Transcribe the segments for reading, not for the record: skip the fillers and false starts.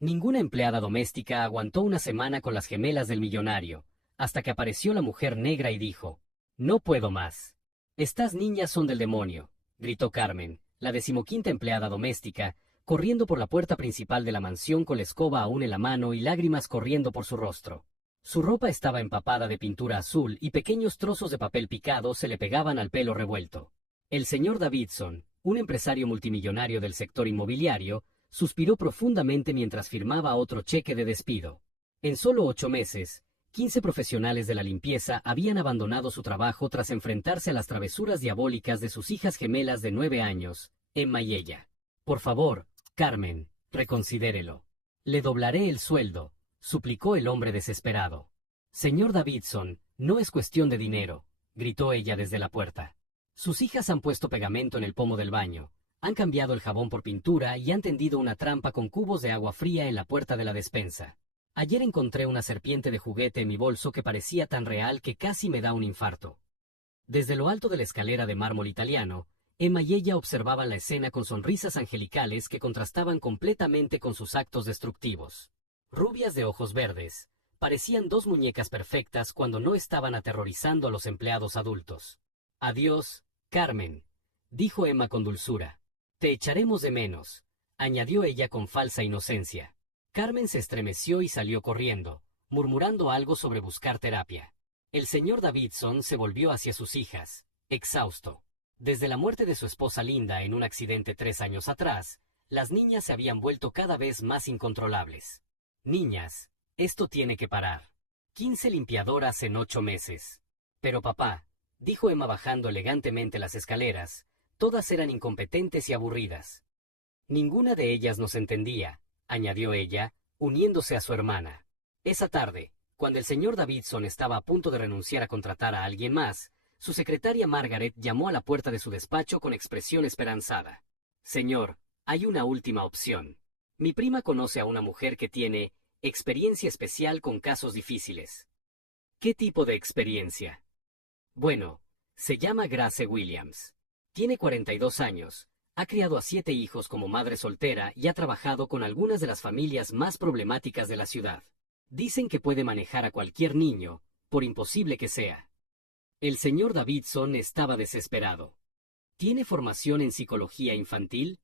Ninguna empleada doméstica aguantó una semana con las gemelas del millonario, hasta que apareció la mujer negra y dijo: «No puedo más. Estas niñas son del demonio», gritó Carmen, la 15ª empleada doméstica, corriendo por la puerta principal de la mansión con la escoba aún en la mano y lágrimas corriendo por su rostro. Su ropa estaba empapada de pintura azul y pequeños trozos de papel picado se le pegaban al pelo revuelto. El señor Davidson, un empresario multimillonario del sector inmobiliario, suspiró profundamente mientras firmaba otro cheque de despido. En solo 8 meses, 15 profesionales de la limpieza habían abandonado su trabajo tras enfrentarse a las travesuras diabólicas de sus hijas gemelas de 9 años, Emma y ella. «Por favor, Carmen, reconsidérelo. Le doblaré el sueldo», suplicó el hombre desesperado. «Señor Davidson, no es cuestión de dinero», gritó ella desde la puerta. «Sus hijas han puesto pegamento en el pomo del baño, han cambiado el jabón por pintura y han tendido una trampa con cubos de agua fría en la puerta de la despensa. Ayer encontré una serpiente de juguete en mi bolso que parecía tan real que casi me da un infarto». Desde lo alto de la escalera de mármol italiano, Emma y ella observaban la escena con sonrisas angelicales que contrastaban completamente con sus actos destructivos. Rubias de ojos verdes, parecían 2 muñecas perfectas cuando no estaban aterrorizando a los empleados adultos. «Adiós, Carmen», dijo Emma con dulzura. «Te echaremos de menos», añadió ella con falsa inocencia. Carmen se estremeció y salió corriendo, murmurando algo sobre buscar terapia. El señor Davidson se volvió hacia sus hijas, exhausto. Desde la muerte de su esposa Linda en un accidente 3 años atrás, las niñas se habían vuelto cada vez más incontrolables. «Niñas, esto tiene que parar. 15 limpiadoras en 8 meses. Pero papá», dijo Emma bajando elegantemente las escaleras, «todas eran incompetentes y aburridas». «Ninguna de ellas nos entendía», añadió ella, uniéndose a su hermana. Esa tarde, cuando el señor Davidson estaba a punto de renunciar a contratar a alguien más, su secretaria Margaret llamó a la puerta de su despacho con expresión esperanzada. «Señor, hay una última opción. Mi prima conoce a una mujer que tiene experiencia especial con casos difíciles». «¿Qué tipo de experiencia?» «Bueno, se llama Grace Williams. Tiene 42 años, ha criado a 7 hijos como madre soltera y ha trabajado con algunas de las familias más problemáticas de la ciudad. Dicen que puede manejar a cualquier niño, por imposible que sea». El señor Davidson estaba desesperado. «¿Tiene formación en psicología infantil?»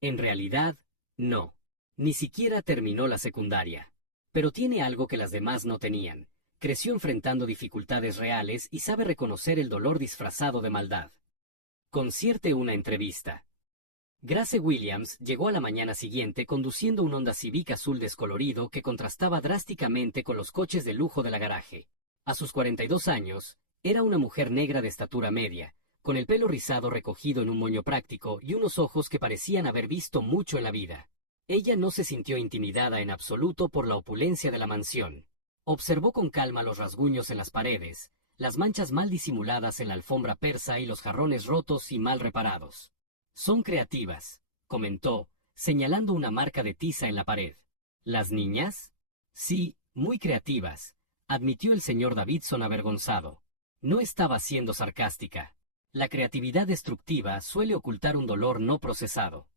En realidad, no. Ni siquiera terminó la secundaria. Pero tiene algo que las demás no tenían. Creció enfrentando dificultades reales y sabe reconocer el dolor disfrazado de maldad. Concierte una entrevista». Grace Williams llegó a la mañana siguiente conduciendo un Honda Civic azul descolorido que contrastaba drásticamente con los coches de lujo de la garaje. A sus 42 años, era una mujer negra de estatura media, con el pelo rizado recogido en un moño práctico y unos ojos que parecían haber visto mucho en la vida. Ella no se sintió intimidada en absoluto por la opulencia de la mansión. Observó con calma los rasguños en las paredes, las manchas mal disimuladas en la alfombra persa y los jarrones rotos y mal reparados. «Son creativas», comentó, señalando una marca de tiza en la pared. «¿Las niñas?» «Sí, muy creativas», admitió el señor Davidson avergonzado. No estaba siendo sarcástica. La creatividad destructiva suele ocultar un dolor no procesado.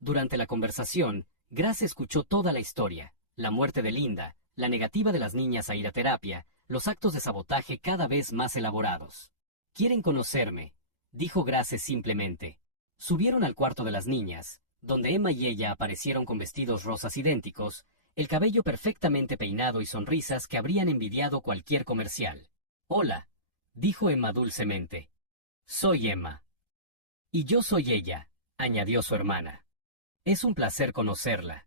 Durante la conversación, Grace escuchó toda la historia: la muerte de Linda, la negativa de las niñas a ir a terapia, los actos de sabotaje cada vez más elaborados. «¿Quieren conocerme?», dijo Grace simplemente. Subieron al cuarto de las niñas, donde Emma y ella aparecieron con vestidos rosas idénticos, el cabello perfectamente peinado y sonrisas que habrían envidiado cualquier comercial. «Hola», dijo Emma dulcemente. «Soy Emma». «Y yo soy ella», añadió su hermana. «Es un placer conocerla».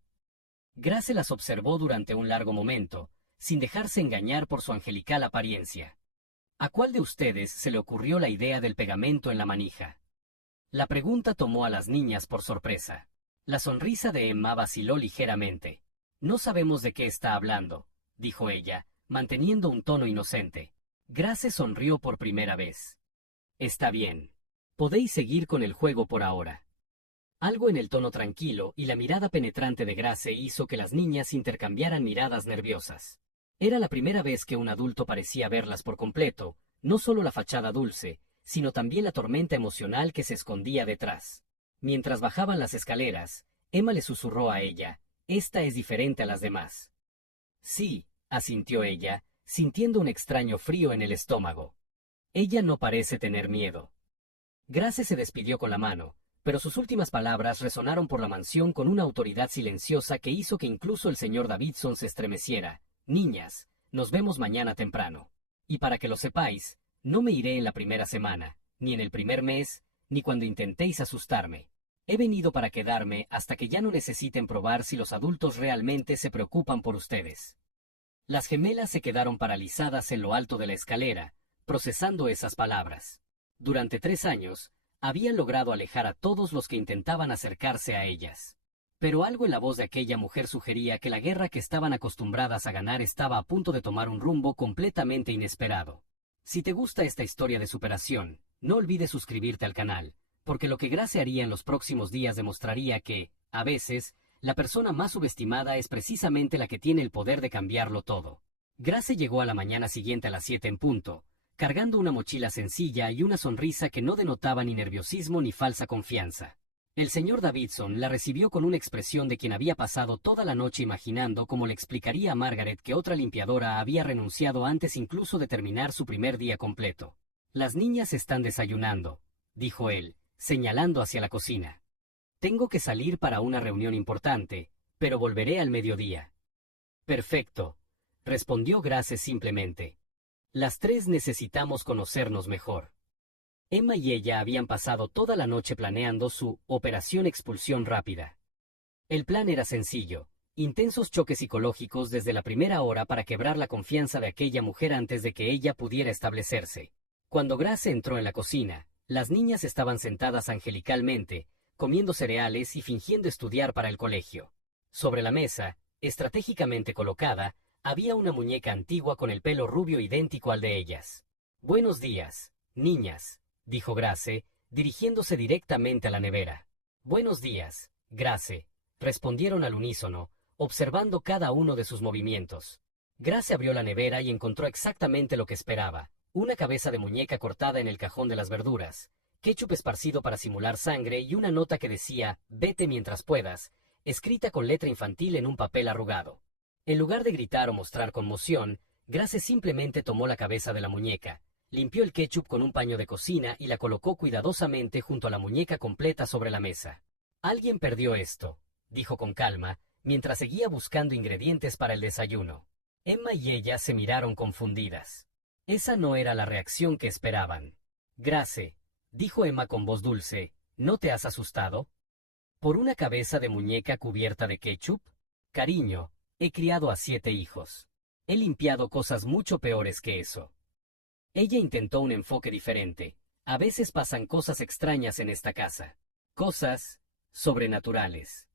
Grace las observó durante un largo momento, sin dejarse engañar por su angelical apariencia. «¿A cuál de ustedes se le ocurrió la idea del pegamento en la manija?». La pregunta tomó a las niñas por sorpresa. La sonrisa de Emma vaciló ligeramente. «No sabemos de qué está hablando», dijo ella, manteniendo un tono inocente. Grace sonrió por primera vez. «Está bien. Podéis seguir con el juego por ahora». Algo en el tono tranquilo y la mirada penetrante de Grace hizo que las niñas intercambiaran miradas nerviosas. Era la primera vez que un adulto parecía verlas por completo, no solo la fachada dulce, sino también la tormenta emocional que se escondía detrás. Mientras bajaban las escaleras, Emma le susurró a ella: Esta es diferente a las demás. Sí, asintió ella, sintiendo un extraño frío en el estómago. Ella no parece tener miedo. Grace se despidió con la mano, pero sus últimas palabras resonaron por la mansión con una autoridad silenciosa que hizo que incluso el señor Davidson se estremeciera. Niñas, nos vemos mañana temprano. Y para que lo sepáis, no me iré en la primera semana, ni en el primer mes, ni cuando intentéis asustarme. He venido para quedarme hasta que ya no necesiten probar si los adultos realmente se preocupan por ustedes. Las gemelas se quedaron paralizadas en lo alto de la escalera, procesando esas palabras. Durante 3 años, habían logrado alejar a todos los que intentaban acercarse a ellas. Pero algo en la voz de aquella mujer sugería que la guerra que estaban acostumbradas a ganar estaba a punto de tomar un rumbo completamente inesperado. Si te gusta esta historia de superación, no olvides suscribirte al canal, porque lo que Grace haría en los próximos días demostraría que, a veces, la persona más subestimada es precisamente la que tiene el poder de cambiarlo todo. Grace llegó a la mañana siguiente a las 7 en punto, cargando una mochila sencilla y una sonrisa que no denotaba ni nerviosismo ni falsa confianza. El señor Davidson la recibió con una expresión de quien había pasado toda la noche imaginando cómo le explicaría a Margaret que otra limpiadora había renunciado antes incluso de terminar su primer día completo. Las niñas están desayunando, dijo él, señalando hacia la cocina. Tengo que salir para una reunión importante, pero volveré al mediodía. Perfecto, respondió Grace simplemente. Las 3 necesitamos conocernos mejor. Emma y ella habían pasado toda la noche planeando su operación expulsión rápida. El plan era sencillo, intensos choques psicológicos desde la primera hora para quebrar la confianza de aquella mujer antes de que ella pudiera establecerse. Cuando Grace entró en la cocina, las niñas estaban sentadas angelicalmente, comiendo cereales y fingiendo estudiar para el colegio. Sobre la mesa, estratégicamente colocada, había una muñeca antigua con el pelo rubio idéntico al de ellas. Buenos días, niñas, dijo Grace, dirigiéndose directamente a la nevera. Buenos días, Grace, respondieron al unísono, observando cada uno de sus movimientos. Grace abrió la nevera y encontró exactamente lo que esperaba, una cabeza de muñeca cortada en el cajón de las verduras, ketchup esparcido para simular sangre y una nota que decía, vete mientras puedas, escrita con letra infantil en un papel arrugado. En lugar de gritar o mostrar conmoción, Grace simplemente tomó la cabeza de la muñeca, limpió el ketchup con un paño de cocina y la colocó cuidadosamente junto a la muñeca completa sobre la mesa. Alguien perdió esto, dijo con calma, mientras seguía buscando ingredientes para el desayuno. Emma y ella se miraron confundidas. Esa no era la reacción que esperaban. Grace, dijo Emma con voz dulce, ¿no te has asustado? ¿Por una cabeza de muñeca cubierta de ketchup? Cariño, he criado a 7 hijos. He limpiado cosas mucho peores que eso. Ella intentó un enfoque diferente. A veces pasan cosas extrañas en esta casa. Cosas sobrenaturales.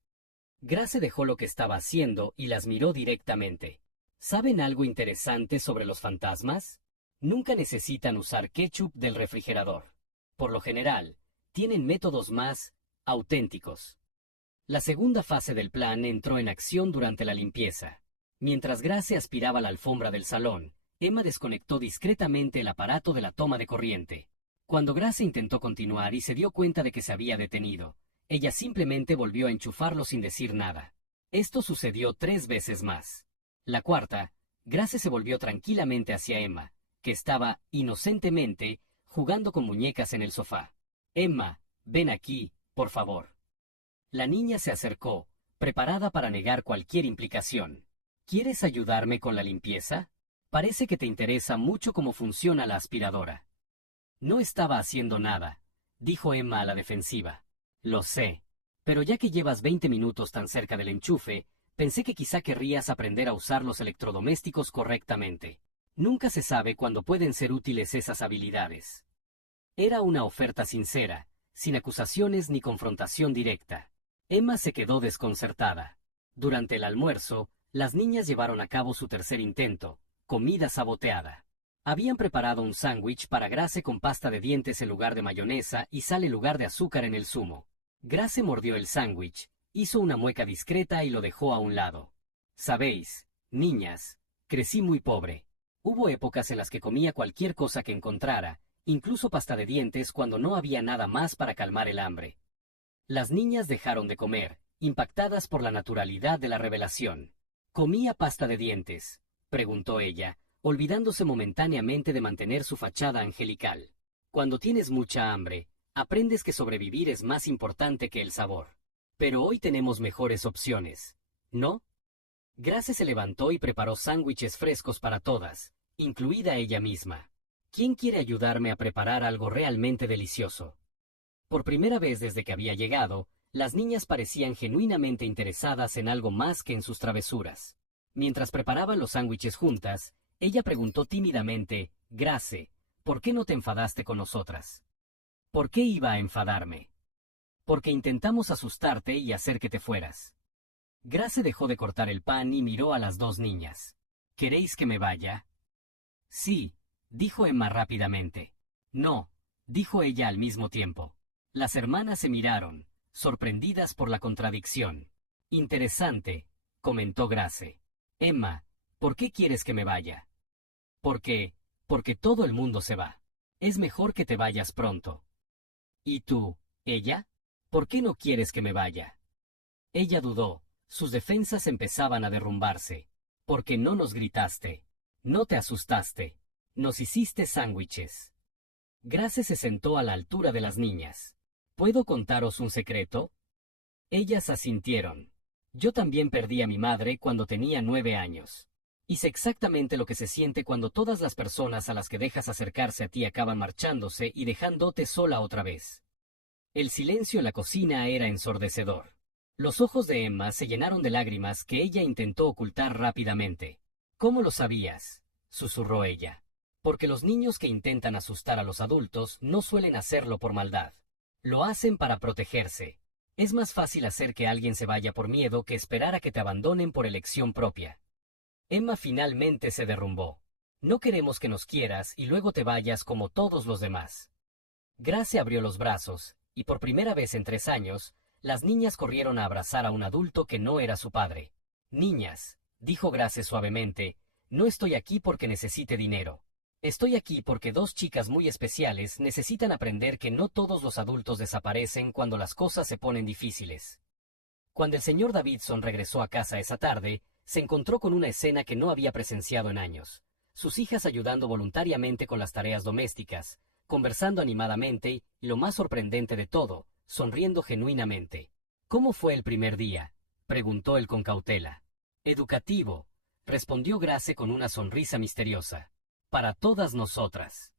Grace dejó lo que estaba haciendo y las miró directamente. ¿Saben algo interesante sobre los fantasmas? Nunca necesitan usar ketchup del refrigerador. Por lo general, tienen métodos más auténticos. La segunda fase del plan entró en acción durante la limpieza. Mientras Grace aspiraba la alfombra del salón, Emma desconectó discretamente el aparato de la toma de corriente. Cuando Grace intentó continuar y se dio cuenta de que se había detenido, ella simplemente volvió a enchufarlo sin decir nada. Esto sucedió 3 veces más. La cuarta, Grace se volvió tranquilamente hacia Emma, que estaba, inocentemente, jugando con muñecas en el sofá. Emma, ven aquí, por favor. La niña se acercó, preparada para negar cualquier implicación. ¿Quieres ayudarme con la limpieza? Parece que te interesa mucho cómo funciona la aspiradora. No estaba haciendo nada, dijo Emma a la defensiva. Lo sé, pero ya que llevas 20 minutos tan cerca del enchufe, pensé que quizá querrías aprender a usar los electrodomésticos correctamente. Nunca se sabe cuándo pueden ser útiles esas habilidades. Era una oferta sincera, sin acusaciones ni confrontación directa. Emma se quedó desconcertada. Durante el almuerzo, las niñas llevaron a cabo su tercer intento, comida saboteada. Habían preparado un sándwich para Grace con pasta de dientes en lugar de mayonesa y sal en lugar de azúcar en el zumo. Grace mordió el sándwich, hizo una mueca discreta y lo dejó a un lado. Sabéis, niñas, crecí muy pobre. Hubo épocas en las que comía cualquier cosa que encontrara, incluso pasta de dientes cuando no había nada más para calmar el hambre. Las niñas dejaron de comer, impactadas por la naturalidad de la revelación. ¿Comía pasta de dientes?, preguntó ella, olvidándose momentáneamente de mantener su fachada angelical. Cuando tienes mucha hambre, aprendes que sobrevivir es más importante que el sabor. Pero hoy tenemos mejores opciones, ¿no? Grace se levantó y preparó sándwiches frescos para todas, incluida ella misma. ¿Quién quiere ayudarme a preparar algo realmente delicioso? Por primera vez desde que había llegado, las niñas parecían genuinamente interesadas en algo más que en sus travesuras. Mientras preparaban los sándwiches juntas, ella preguntó tímidamente: Grace, ¿por qué no te enfadaste con nosotras? ¿Por qué iba a enfadarme? Porque intentamos asustarte y hacer que te fueras. Grace dejó de cortar el pan y miró a las dos niñas. ¿Queréis que me vaya? Sí, dijo Emma rápidamente. No, dijo ella al mismo tiempo. Las hermanas se miraron, sorprendidas por la contradicción. Interesante, comentó Grace. Emma, ¿por qué quieres que me vaya? Porque todo el mundo se va. Es mejor que te vayas pronto. ¿Y tú, ella? ¿Por qué no quieres que me vaya? Ella dudó, sus defensas empezaban a derrumbarse. Porque no nos gritaste. No te asustaste. Nos hiciste sándwiches. Grace se sentó a la altura de las niñas. ¿Puedo contaros un secreto? Ellas asintieron. Yo también perdí a mi madre cuando tenía 9 años. Y sé exactamente lo que se siente cuando todas las personas a las que dejas acercarse a ti acaban marchándose y dejándote sola otra vez. El silencio en la cocina era ensordecedor. Los ojos de Emma se llenaron de lágrimas que ella intentó ocultar rápidamente. ¿Cómo lo sabías?, susurró ella. Porque los niños que intentan asustar a los adultos no suelen hacerlo por maldad. Lo hacen para protegerse. Es más fácil hacer que alguien se vaya por miedo que esperar a que te abandonen por elección propia. Emma finalmente se derrumbó. No queremos que nos quieras y luego te vayas como todos los demás. Grace abrió los brazos, y por primera vez en 3 años, las niñas corrieron a abrazar a un adulto que no era su padre. Niñas, dijo Grace suavemente, no estoy aquí porque necesite dinero. Estoy aquí porque 2 chicas muy especiales necesitan aprender que no todos los adultos desaparecen cuando las cosas se ponen difíciles. Cuando el señor Davidson regresó a casa esa tarde, se encontró con una escena que no había presenciado en años. Sus hijas ayudando voluntariamente con las tareas domésticas, conversando animadamente y, lo más sorprendente de todo, sonriendo genuinamente. ¿Cómo fue el primer día?, preguntó él con cautela. Educativo, respondió Grace con una sonrisa misteriosa. Para todas nosotras.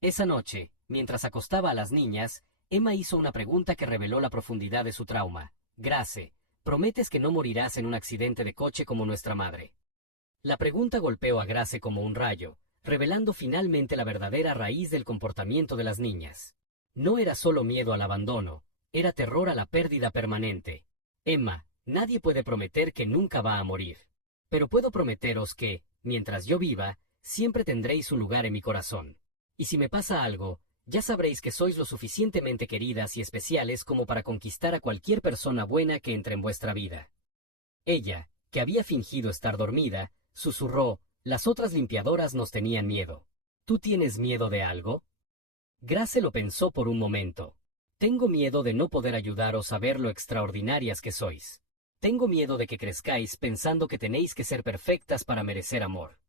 Esa noche, mientras acostaba a las niñas, Emma hizo una pregunta que reveló la profundidad de su trauma. Grace, ¿prometes que no morirás en un accidente de coche como nuestra madre? La pregunta golpeó a Grace como un rayo, revelando finalmente la verdadera raíz del comportamiento de las niñas. No era solo miedo al abandono, era terror a la pérdida permanente. Emma, nadie puede prometer que nunca va a morir. Pero puedo prometeros que, mientras yo viva, siempre tendréis un lugar en mi corazón. Y si me pasa algo, ya sabréis que sois lo suficientemente queridas y especiales como para conquistar a cualquier persona buena que entre en vuestra vida. Ella, que había fingido estar dormida, susurró: las otras limpiadoras nos tenían miedo. ¿Tú tienes miedo de algo? Grace lo pensó por un momento. Tengo miedo de no poder ayudaros a ver lo extraordinarias que sois. Tengo miedo de que crezcáis pensando que tenéis que ser perfectas para merecer amor.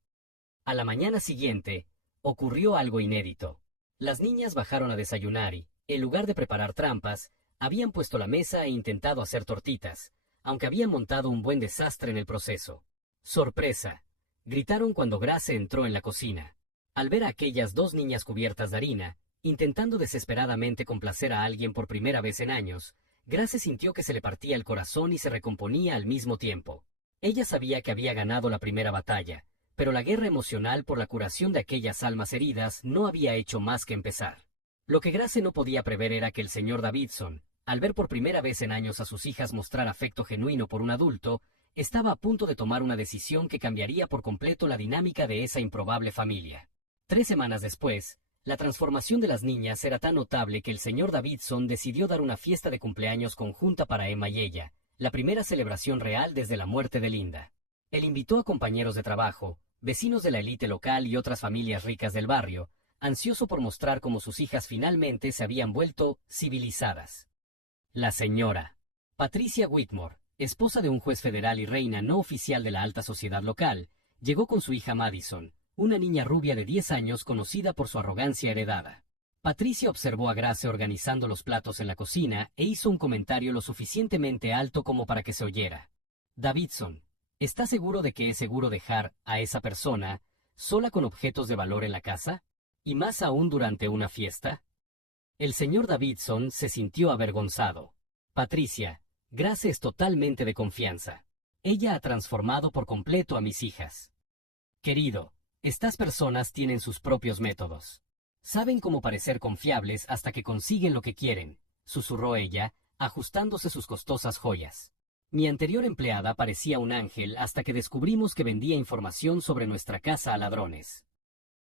A la mañana siguiente, ocurrió algo inédito. Las niñas bajaron a desayunar y, en lugar de preparar trampas, habían puesto la mesa e intentado hacer tortitas, aunque habían montado un buen desastre en el proceso. ¡Sorpresa!, gritaron cuando Grace entró en la cocina. Al ver a aquellas 2 niñas cubiertas de harina, intentando desesperadamente complacer a alguien por primera vez en años, Grace sintió que se le partía el corazón y se recomponía al mismo tiempo. Ella sabía que había ganado la primera batalla, pero la guerra emocional por la curación de aquellas almas heridas no había hecho más que empezar. Lo que Grace no podía prever era que el señor Davidson, al ver por primera vez en años a sus hijas mostrar afecto genuino por un adulto, estaba a punto de tomar una decisión que cambiaría por completo la dinámica de esa improbable familia. 3 semanas después, la transformación de las niñas era tan notable que el señor Davidson decidió dar una fiesta de cumpleaños conjunta para Emma y ella, la primera celebración real desde la muerte de Linda. Él invitó a compañeros de trabajo, vecinos de la élite local y otras familias ricas del barrio, ansioso por mostrar cómo sus hijas finalmente se habían vuelto civilizadas. La señora Patricia Whitmore, esposa de un juez federal y reina no oficial de la alta sociedad local, llegó con su hija Madison, una niña rubia de 10 años conocida por su arrogancia heredada. Patricia observó a Grace organizando los platos en la cocina e hizo un comentario lo suficientemente alto como para que se oyera. Davidson, ¿está seguro de que es seguro dejar a esa persona sola con objetos de valor en la casa? ¿Y más aún durante una fiesta? El señor Davidson se sintió avergonzado. Patricia, Grace es totalmente de confianza. Ella ha transformado por completo a mis hijas. Querido, estas personas tienen sus propios métodos. Saben cómo parecer confiables hasta que consiguen lo que quieren, susurró ella, ajustándose sus costosas joyas. Mi anterior empleada parecía un ángel hasta que descubrimos que vendía información sobre nuestra casa a ladrones.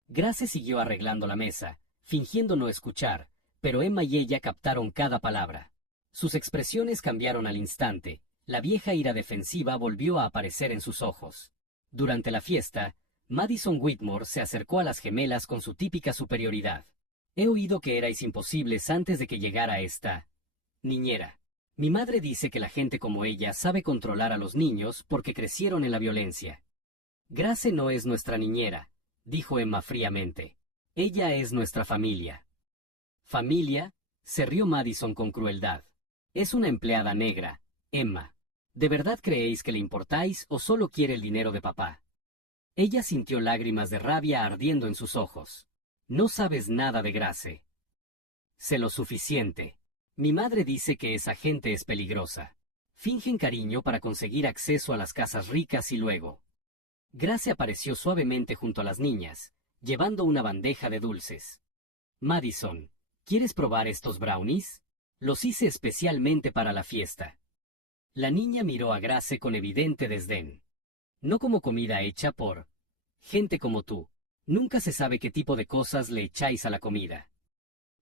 Grace siguió arreglando la mesa, fingiendo no escuchar, pero Emma y ella captaron cada palabra. Sus expresiones cambiaron al instante, la vieja ira defensiva volvió a aparecer en sus ojos. Durante la fiesta, Madison Whitmore se acercó a las gemelas con su típica superioridad. He oído que erais imposibles antes de que llegara esta niñera. Mi madre dice que la gente como ella sabe controlar a los niños porque crecieron en la violencia. Grace no es nuestra niñera, dijo Emma fríamente. Ella es nuestra familia. ¿Familia? Se rió Madison con crueldad. Es una empleada negra, Emma. ¿De verdad creéis que le importáis o solo quiere el dinero de papá? Ella sintió lágrimas de rabia ardiendo en sus ojos. No sabes nada de Grace. Sé lo suficiente. Mi madre dice que esa gente es peligrosa. Fingen cariño para conseguir acceso a las casas ricas y luego. Grace apareció suavemente junto a las niñas, llevando una bandeja de dulces. Madison, ¿quieres probar estos brownies? Los hice especialmente para la fiesta. La niña miró a Grace con evidente desdén. No como comida hecha por gente como tú. Nunca se sabe qué tipo de cosas le echáis a la comida.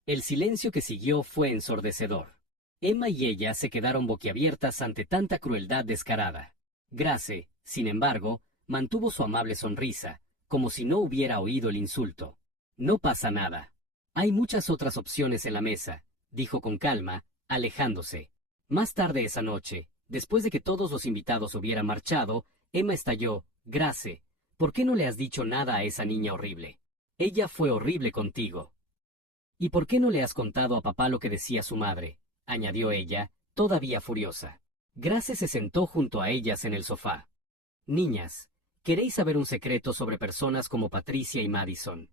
El silencio que siguió fue ensordecedor. Emma y ella se quedaron boquiabiertas ante tanta crueldad descarada. Grace, sin embargo, mantuvo su amable sonrisa, como si no hubiera oído el insulto. No pasa nada. Hay muchas otras opciones en la mesa, dijo con calma, alejándose. Más tarde esa noche, después de que todos los invitados hubieran marchado, Emma estalló. Grace, ¿por qué no le has dicho nada a esa niña horrible? Ella fue horrible contigo. ¿Y por qué no le has contado a papá lo que decía su madre? Añadió ella, todavía furiosa. Grace se sentó junto a ellas en el sofá. Niñas, ¿queréis saber un secreto sobre personas como Patricia y Madison?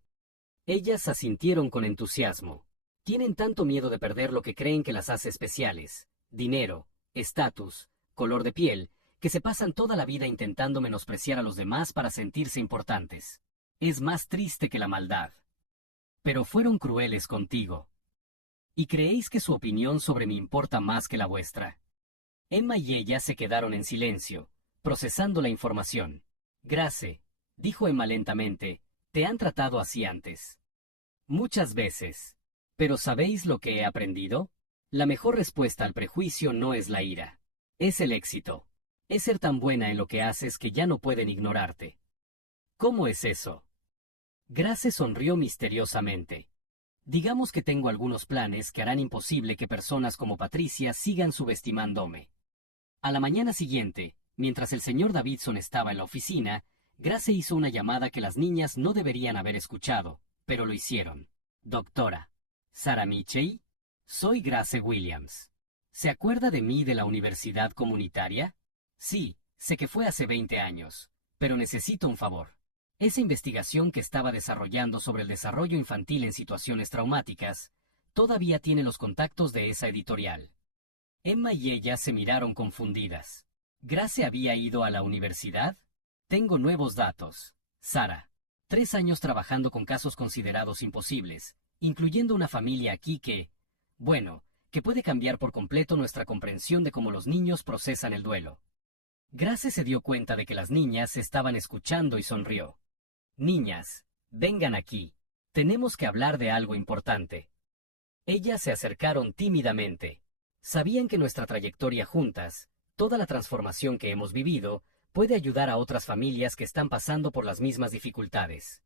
Ellas asintieron con entusiasmo. Tienen tanto miedo de perder lo que creen que las hace especiales, dinero, estatus, color de piel, que se pasan toda la vida intentando menospreciar a los demás para sentirse importantes. Es más triste que la maldad. Pero fueron crueles contigo. ¿Y creéis que su opinión sobre mí importa más que la vuestra? Emma y ella se quedaron en silencio, procesando la información. Grace, dijo Emma lentamente, te han tratado así antes. Muchas veces. ¿Pero sabéis lo que he aprendido? La mejor respuesta al prejuicio no es la ira. Es el éxito. Es ser tan buena en lo que haces que ya no pueden ignorarte. ¿Cómo es eso? Grace sonrió misteriosamente. Digamos que tengo algunos planes que harán imposible que personas como Patricia sigan subestimándome. A la mañana siguiente, mientras el señor Davidson estaba en la oficina, Grace hizo una llamada que las niñas no deberían haber escuchado, pero lo hicieron. Doctora. ¿Sarah Mitchell? Soy Grace Williams. ¿Se acuerda de mí de la universidad comunitaria? Sí, sé que fue hace 20 años, pero necesito un favor. Esa investigación que estaba desarrollando sobre el desarrollo infantil en situaciones traumáticas, todavía tiene los contactos de esa editorial. Emma y ella se miraron confundidas. ¿Grace había ido a la universidad? Tengo nuevos datos. Sarah. 3 años trabajando con casos considerados imposibles, incluyendo una familia aquí que, bueno, que puede cambiar por completo nuestra comprensión de cómo los niños procesan el duelo. Grace se dio cuenta de que las niñas estaban escuchando y sonrió. Niñas, vengan aquí. Tenemos que hablar de algo importante. Ellas se acercaron tímidamente. Sabían que nuestra trayectoria juntas, toda la transformación que hemos vivido, puede ayudar a otras familias que están pasando por las mismas dificultades.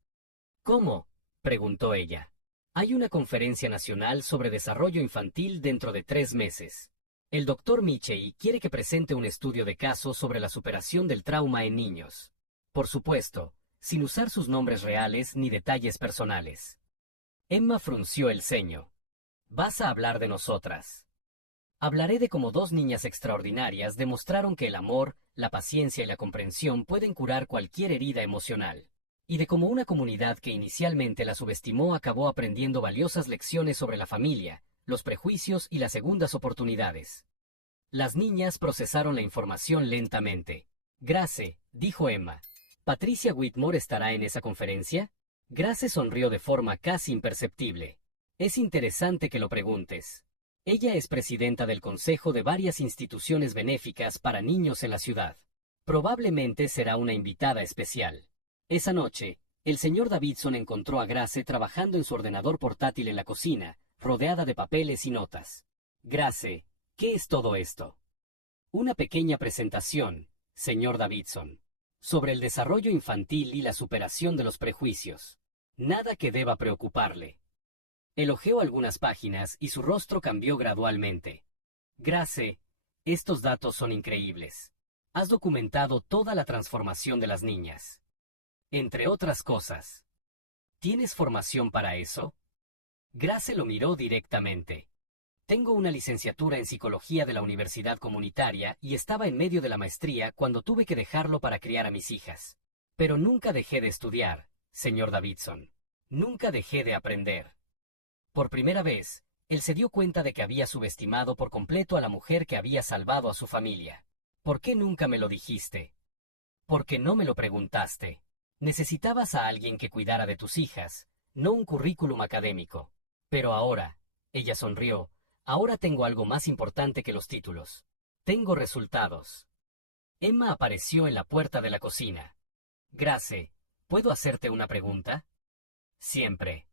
¿Cómo?, preguntó ella. Hay una conferencia nacional sobre desarrollo infantil dentro de 3 meses. El doctor Michei quiere que presente un estudio de caso sobre la superación del trauma en niños. Por supuesto, sin usar sus nombres reales ni detalles personales. Emma frunció el ceño. ¿Vas a hablar de nosotras? Hablaré de cómo dos niñas extraordinarias demostraron que el amor, la paciencia y la comprensión pueden curar cualquier herida emocional. Y de cómo una comunidad que inicialmente la subestimó acabó aprendiendo valiosas lecciones sobre la familia, los prejuicios y las segundas oportunidades. Las niñas procesaron la información lentamente. Grace, dijo Emma. ¿Patricia Whitmore estará en esa conferencia? Grace sonrió de forma casi imperceptible. Es interesante que lo preguntes. Ella es presidenta del consejo de varias instituciones benéficas para niños en la ciudad. Probablemente será una invitada especial. Esa noche, el señor Davidson encontró a Grace trabajando en su ordenador portátil en la cocina, rodeada de papeles y notas. Grace, ¿qué es todo esto? Una pequeña presentación, señor Davidson, sobre el desarrollo infantil y la superación de los prejuicios. Nada que deba preocuparle. Elogió algunas páginas y su rostro cambió gradualmente. Grace, estos datos son increíbles. Has documentado toda la transformación de las niñas. Entre otras cosas. ¿Tienes formación para eso? Grace lo miró directamente. Tengo una licenciatura en psicología de la Universidad Comunitaria y estaba en medio de la maestría cuando tuve que dejarlo para criar a mis hijas. Pero nunca dejé de estudiar, señor Davidson. Nunca dejé de aprender. Por primera vez, él se dio cuenta de que había subestimado por completo a la mujer que había salvado a su familia. ¿Por qué nunca me lo dijiste? Porque no me lo preguntaste. Necesitabas a alguien que cuidara de tus hijas, no un currículum académico. Pero ahora, ella sonrió, ahora tengo algo más importante que los títulos. Tengo resultados. Emma apareció en la puerta de la cocina. Grace, ¿puedo hacerte una pregunta? Siempre.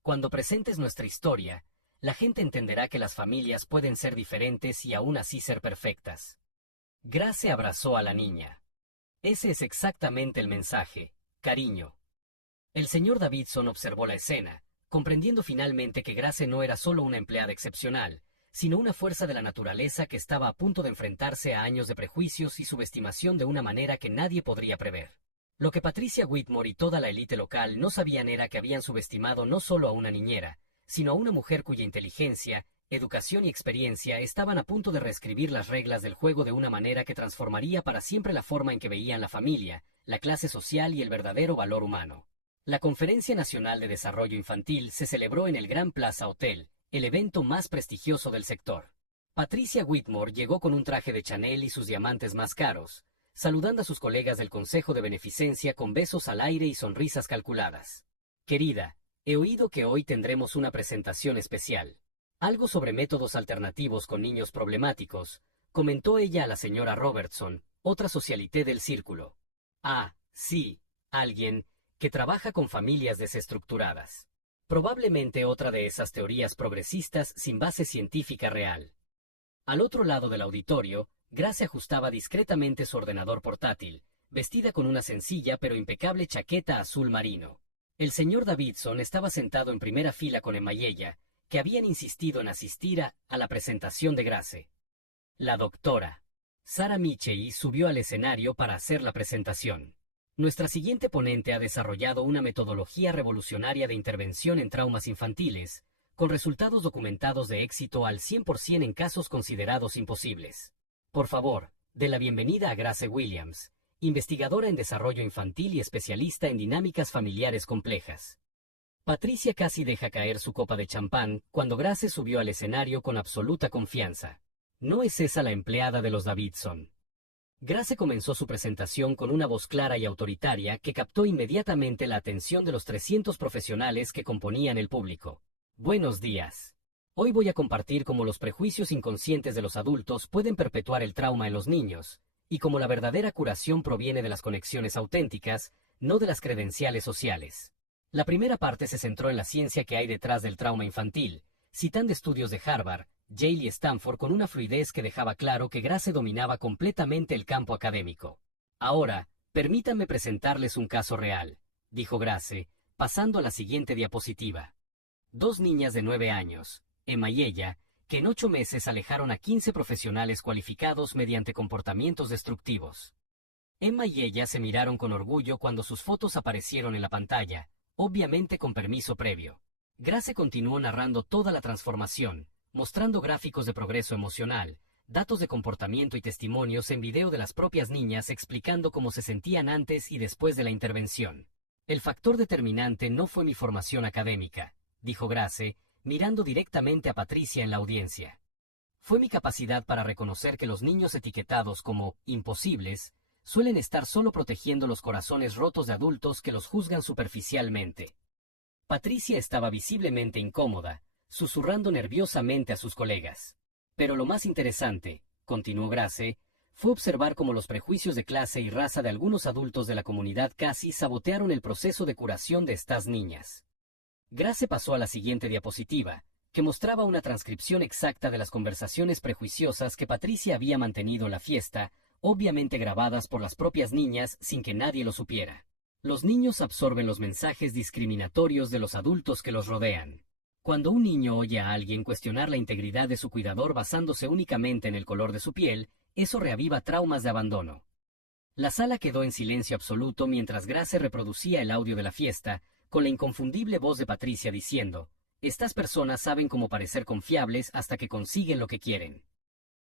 Cuando presentes nuestra historia, la gente entenderá que las familias pueden ser diferentes y aún así ser perfectas. Grace abrazó a la niña. Ese es exactamente el mensaje, cariño. El señor Davidson observó la escena, comprendiendo finalmente que Grace no era solo una empleada excepcional, sino una fuerza de la naturaleza que estaba a punto de enfrentarse a años de prejuicios y subestimación de una manera que nadie podría prever. Lo que Patricia Whitmore y toda la élite local no sabían era que habían subestimado no solo a una niñera, sino a una mujer cuya inteligencia, educación y experiencia estaban a punto de reescribir las reglas del juego de una manera que transformaría para siempre la forma en que veían la familia, la clase social y el verdadero valor humano. La Conferencia Nacional de Desarrollo Infantil se celebró en el Grand Plaza Hotel, el evento más prestigioso del sector. Patricia Whitmore llegó con un traje de Chanel y sus diamantes más caros, saludando a sus colegas del Consejo de Beneficencia con besos al aire y sonrisas calculadas. Querida, he oído que hoy tendremos una presentación especial. Algo sobre métodos alternativos con niños problemáticos, comentó ella a la señora Robertson, otra socialité del círculo. Ah, sí, alguien que trabaja con familias desestructuradas. Probablemente otra de esas teorías progresistas sin base científica real. Al otro lado del auditorio, Grace ajustaba discretamente su ordenador portátil, vestida con una sencilla pero impecable chaqueta azul marino. El señor Davidson estaba sentado en primera fila con Emma y ella, que habían insistido en asistir a la presentación de Grace. La doctora Sarah Michei subió al escenario para hacer la presentación. Nuestra siguiente ponente ha desarrollado una metodología revolucionaria de intervención en traumas infantiles, con resultados documentados de éxito al 100% en casos considerados imposibles. Por favor, dé la bienvenida a Grace Williams, investigadora en desarrollo infantil y especialista en dinámicas familiares complejas. Patricia casi deja caer su copa de champán cuando Grace subió al escenario con absoluta confianza. ¿No es esa la empleada de los Davidson? Grace comenzó su presentación con una voz clara y autoritaria que captó inmediatamente la atención de los 300 profesionales que componían el público. Buenos días. Hoy voy a compartir cómo los prejuicios inconscientes de los adultos pueden perpetuar el trauma en los niños, y cómo la verdadera curación proviene de las conexiones auténticas, no de las credenciales sociales. La primera parte se centró en la ciencia que hay detrás del trauma infantil, citando estudios de Harvard, Yale y Stanford con una fluidez que dejaba claro que Grace dominaba completamente el campo académico. Ahora, permítanme presentarles un caso real, dijo Grace, pasando a la siguiente diapositiva. Dos niñas de 9 años, Emma y ella, que en 8 meses alejaron a 15 profesionales cualificados mediante comportamientos destructivos. Emma y ella se miraron con orgullo cuando sus fotos aparecieron en la pantalla, obviamente con permiso previo. Grace continuó narrando toda la transformación, mostrando gráficos de progreso emocional, datos de comportamiento y testimonios en video de las propias niñas explicando cómo se sentían antes y después de la intervención. El factor determinante no fue mi formación académica, dijo Grace, mirando directamente a Patricia en la audiencia. Fue mi capacidad para reconocer que los niños etiquetados como imposibles suelen estar solo protegiendo los corazones rotos de adultos que los juzgan superficialmente. Patricia estaba visiblemente incómoda, susurrando nerviosamente a sus colegas. Pero lo más interesante, continuó Grace, fue observar cómo los prejuicios de clase y raza de algunos adultos de la comunidad casi sabotearon el proceso de curación de estas niñas. Grace pasó a la siguiente diapositiva, que mostraba una transcripción exacta de las conversaciones prejuiciosas que Patricia había mantenido en la fiesta, obviamente grabadas por las propias niñas sin que nadie lo supiera. Los niños absorben los mensajes discriminatorios de los adultos que los rodean. Cuando un niño oye a alguien cuestionar la integridad de su cuidador basándose únicamente en el color de su piel, eso reaviva traumas de abandono. La sala quedó en silencio absoluto mientras Grace reproducía el audio de la fiesta, con la inconfundible voz de Patricia diciendo: «Estas personas saben cómo parecer confiables hasta que consiguen lo que quieren».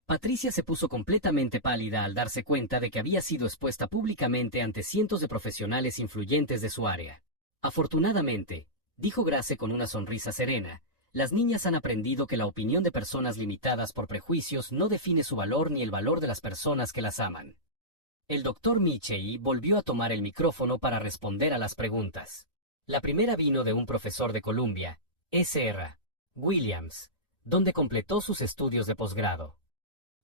Patricia se puso completamente pálida al darse cuenta de que había sido expuesta públicamente ante cientos de profesionales influyentes de su área. Afortunadamente, dijo Grace con una sonrisa serena, las niñas han aprendido que la opinión de personas limitadas por prejuicios no define su valor ni el valor de las personas que las aman. El Dr. Michei volvió a tomar el micrófono para responder a las preguntas. La primera vino de un profesor de Columbia, S.R. Williams, donde completó sus estudios de posgrado.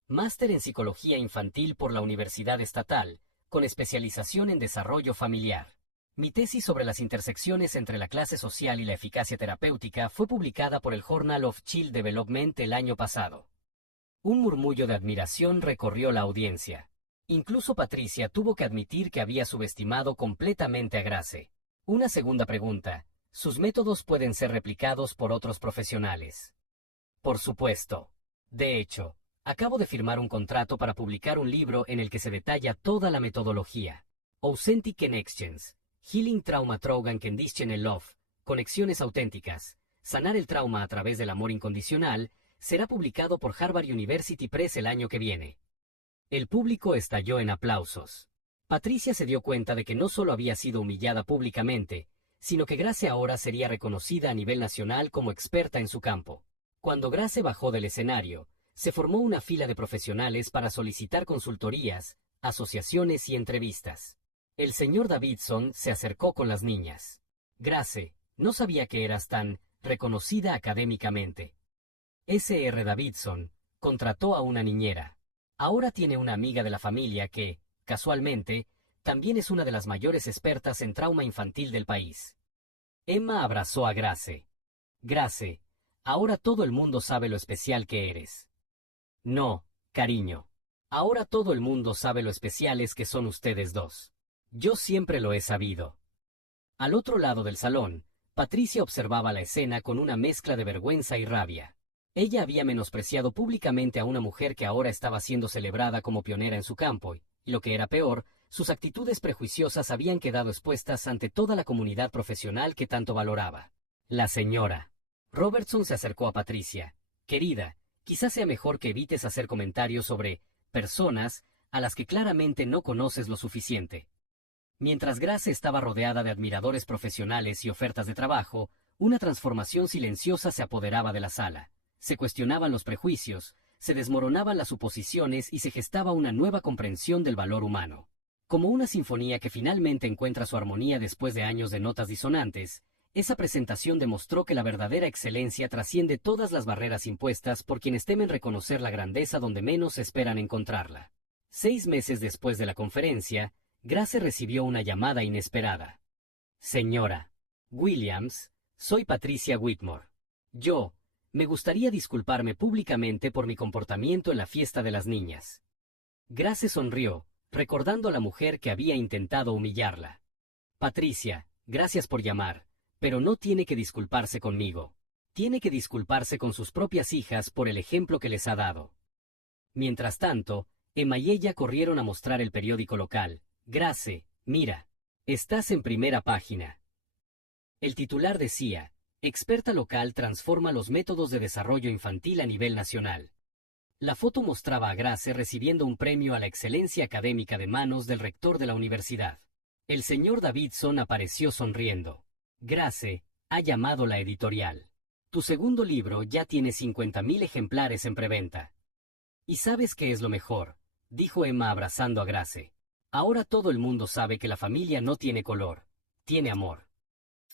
Máster en Psicología Infantil por la Universidad Estatal, con especialización en desarrollo familiar. Mi tesis sobre las intersecciones entre la clase social y la eficacia terapéutica fue publicada por el Journal of Child Development el año pasado. Un murmullo de admiración recorrió la audiencia. Incluso Patricia tuvo que admitir que había subestimado completamente a Grace. Una segunda pregunta: ¿sus métodos pueden ser replicados por otros profesionales? Por supuesto. De hecho, acabo de firmar un contrato para publicar un libro en el que se detalla toda la metodología. Authentic Connections, Healing Trauma Through Unconditional Love, Conexiones Auténticas, Sanar el Trauma a través del Amor Incondicional, será publicado por Harvard University Press el año que viene. El público estalló en aplausos. Patricia se dio cuenta de que no solo había sido humillada públicamente, sino que Grace ahora sería reconocida a nivel nacional como experta en su campo. Cuando Grace bajó del escenario, se formó una fila de profesionales para solicitar consultorías, asociaciones y entrevistas. El señor Davidson se acercó con las niñas. Grace, no sabía que eras tan reconocida académicamente. S.R. Davidson contrató a una niñera. Ahora tiene una amiga de la familia que, casualmente, también es una de las mayores expertas en trauma infantil del país. Emma abrazó a Grace. Grace, ahora todo el mundo sabe lo especial que eres. No, cariño. Ahora todo el mundo sabe lo especiales que son ustedes dos. Yo siempre lo he sabido. Al otro lado del salón, Patricia observaba la escena con una mezcla de vergüenza y rabia. Ella había menospreciado públicamente a una mujer que ahora estaba siendo celebrada como pionera en su campo, y lo que era peor, sus actitudes prejuiciosas habían quedado expuestas ante toda la comunidad profesional que tanto valoraba. La señora Robertson se acercó a Patricia. Querida, quizás sea mejor que evites hacer comentarios sobre personas a las que claramente no conoces lo suficiente. Mientras Grace estaba rodeada de admiradores profesionales y ofertas de trabajo, una transformación silenciosa se apoderaba de la sala. Se cuestionaban los prejuicios, se desmoronaban las suposiciones y se gestaba una nueva comprensión del valor humano. Como una sinfonía que finalmente encuentra su armonía después de años de notas disonantes, esa presentación demostró que la verdadera excelencia trasciende todas las barreras impuestas por quienes temen reconocer la grandeza donde menos esperan encontrarla. 6 meses después de la conferencia, Grace recibió una llamada inesperada. Señora Williams, soy Patricia Whitmore. Me gustaría disculparme públicamente por mi comportamiento en la fiesta de las niñas. Grace sonrió, recordando a la mujer que había intentado humillarla. Patricia, gracias por llamar, pero no tiene que disculparse conmigo. Tiene que disculparse con sus propias hijas por el ejemplo que les ha dado. Mientras tanto, Emma y ella corrieron a mostrar el periódico local. Grace, mira. Estás en primera página. El titular decía, experta local transforma los métodos de desarrollo infantil a nivel nacional. La foto mostraba a Grace recibiendo un premio a la excelencia académica de manos del rector de la universidad. El señor Davidson apareció sonriendo. Grace, ha llamado la editorial. Tu segundo libro ya tiene 50.000 ejemplares en preventa. ¿Y sabes qué es lo mejor?, dijo Emma abrazando a Grace. Ahora todo el mundo sabe que la familia no tiene color, tiene amor.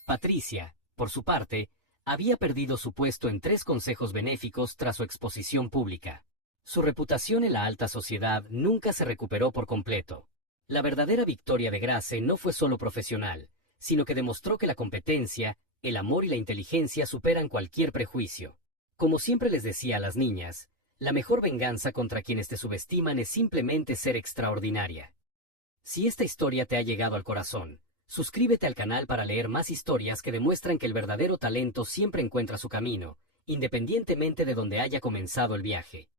Patricia, por su parte, había perdido su puesto en 3 consejos benéficos tras su exposición pública. Su reputación en la alta sociedad nunca se recuperó por completo. La verdadera victoria de Grace no fue solo profesional, sino que demostró que la competencia, el amor y la inteligencia superan cualquier prejuicio. Como siempre les decía a las niñas, la mejor venganza contra quienes te subestiman es simplemente ser extraordinaria. Si esta historia te ha llegado al corazón, suscríbete al canal para leer más historias que demuestran que el verdadero talento siempre encuentra su camino, independientemente de donde haya comenzado el viaje.